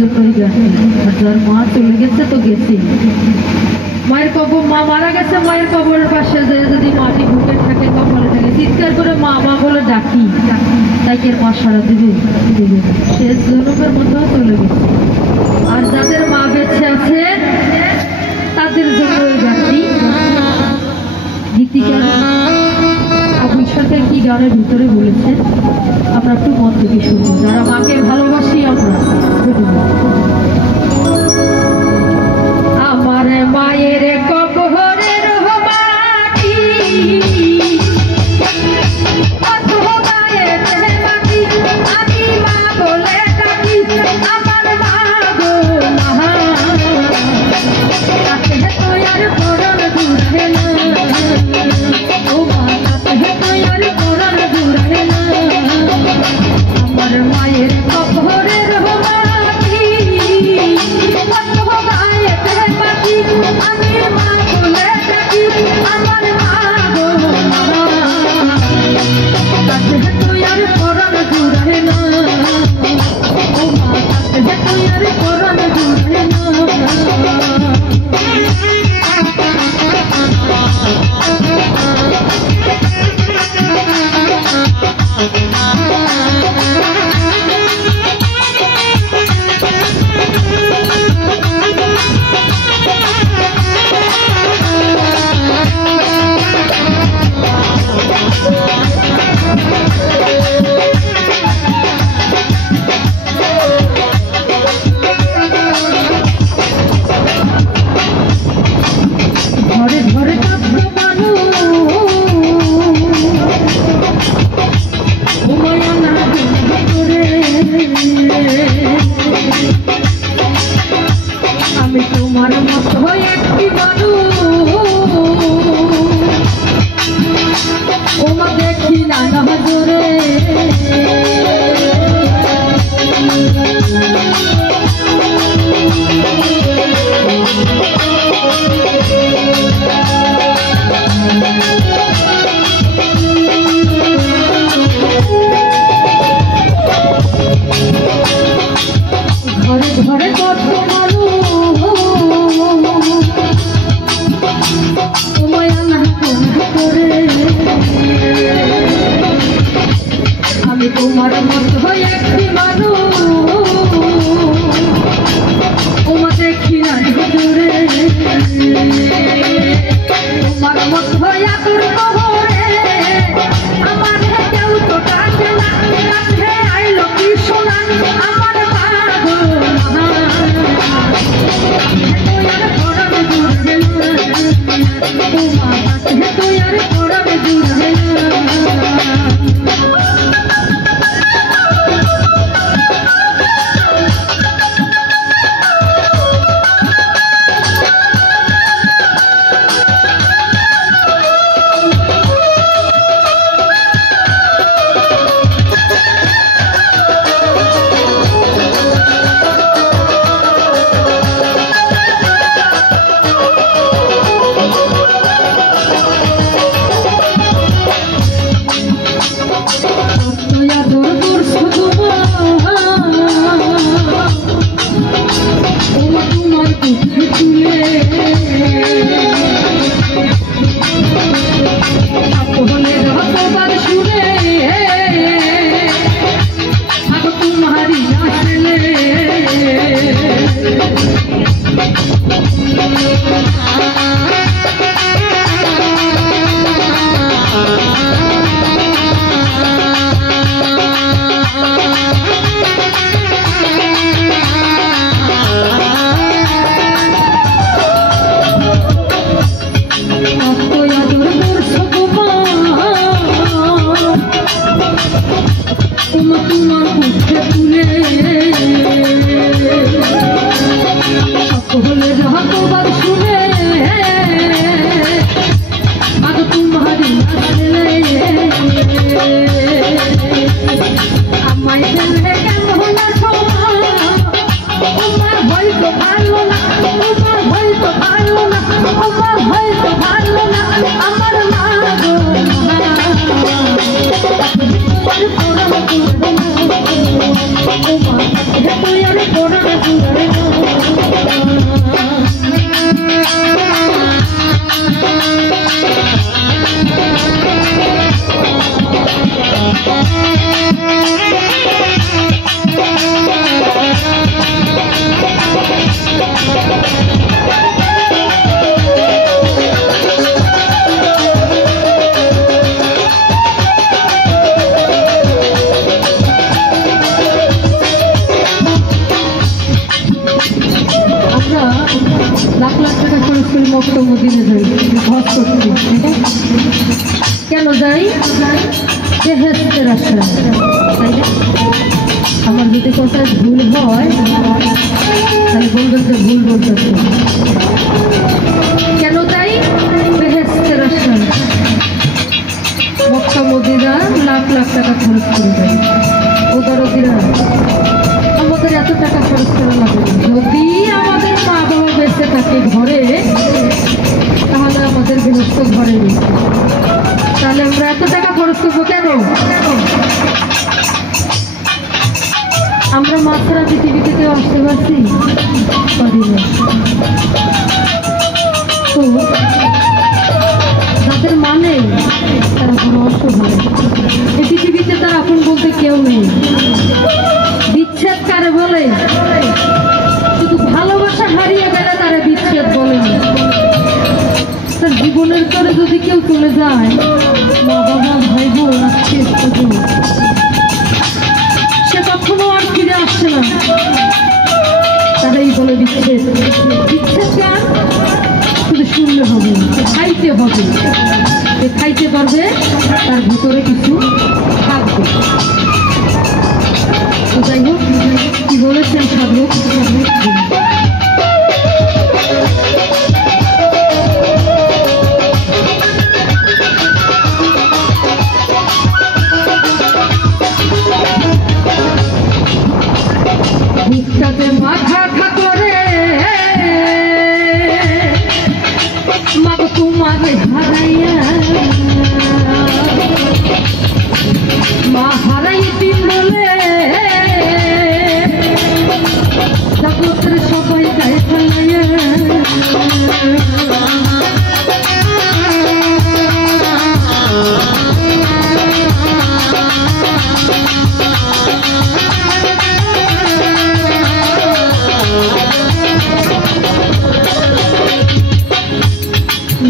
জন্যই গেছে। আর যার মা চলে গেছে তো গেছে, মায়ের কবর, মা মারা গেছে, মায়ের কবরের পাশে যদি মাটি বুকে থাকে কপালে থাকে চিৎকার করে মা মা বলে ডাকি, তাই কি মা সারা দেবে? শেষ জনমের মধ্যেও চলে গেছে। আর যাদের মা বেঁচে আছে তাদের জন্য ওই গানটি। গীতিকার আবুল সরকার কি গানের ভিতরে বলেছে আমরা একটু মন থেকে শুনবো, যারা মাকে ভালোবাসি আমরা। আমার মায়ের কবরের মাটি আমি মা বলে ডাকি, আমার মা গো মা তাকে তো আর পরাণ দূরে না, ও মা তাকে তো আর পরাণ দূরে না। আমার মায়ের কবরের মাটি আমি মা বলে ডাকি, আমার মা গো মা তাকে তো আর পরাণ দূরে না, ও মা তাকে তো আর পরাণ দূরে না। আমি তোমার মতো একটি মানুষ ওমা দেখি না নজরে, ঘরে ঘরে কত আমি তোমার মতো একটি মানুষ ওমা দেখি না নজরে, তোমার মতো আদর কবরে আমার কেউ তো কাছে না, কাছে আইলো কি শোনা আমার মা গো মা তোর পরাণ দূরে না, ও মা তোর পরাণ দূরে না। আমার তুই আর পরাণে জুড়ে না লাখ লাখ টাকা খরচ করে মক্কা মদিনা যাই হজ করতে কেন যাই বেহেশতের আশায় তাই না আমার যদি কোথায় ভুল হয় তাহলে বলবেন যে ভুল বলতেছে কেন যাই বেহেশতের আশায় মক্কা মদিনা লাখ লাখ টাকা খরচ করে যাই উদারতিরা আমাদের এত টাকা খরচ করা লাগবে যদি আমাদের মা বাবা বেঁচে থাকে ঘরে তাহলে আমাদের গৃহস্থ ঘরে নেই তাহলে আমরা এত টাকা খরচ করবো কেন আমরা মাত্রা পৃথিবীতে কেউ আসতে পারছি পারি না তো যাদের মানে তারা কোনো অসহায় এই পৃথিবীতে তার আপন বলতে কেউ নেই বিচ্ছেদ কারে বলে শুধু ভালোবাসা হারিয়ে গেলে তারা বিচ্ছেদ বলে না তার জীবনের করে যদি কেউ চলে যায় মা বাবা ভাই বোন আত্মীয় স্বজন সে কখনো আর ফিরে আসছে না তারাই বলে বিচ্ছেদ বিচ্ছেদ গান শুধু শুনলে হবে খাইতে হবে যে খাইতে পারবে তার ভিতরে কিছু থাকবে তো যাই হোক কি বলেছেন সাধক বুকটাতে মাথা করে মাগো তোমার হারাইয়া মা হারাই দিন বলে জগতের সবাই গায়ে ফেলাইয়া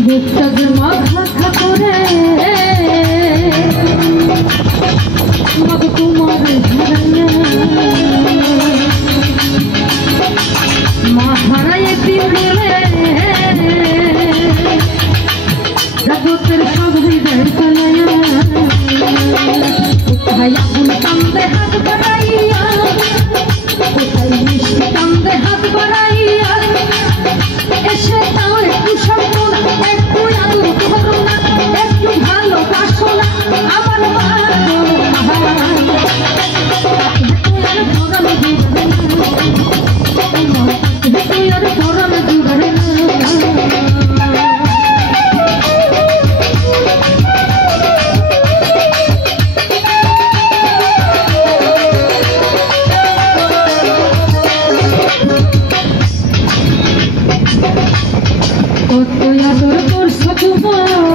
বুকটাতে মাথা করে মাগো তোমার হারাইয়া মা হারাইয়া দিন বলে জগতের সবাই গায়ে ফেলাইয়া কোথায় আগুন কান্দে হাত বাড়াইয়া কোথায় মিষ্টি কান্দে হাত বাড়াইয়া এসে তাও একটু সম্পূর্ণ একটু আদর করো না একটু ভালোবাসো না আমার মা কত আদর করছো তোমার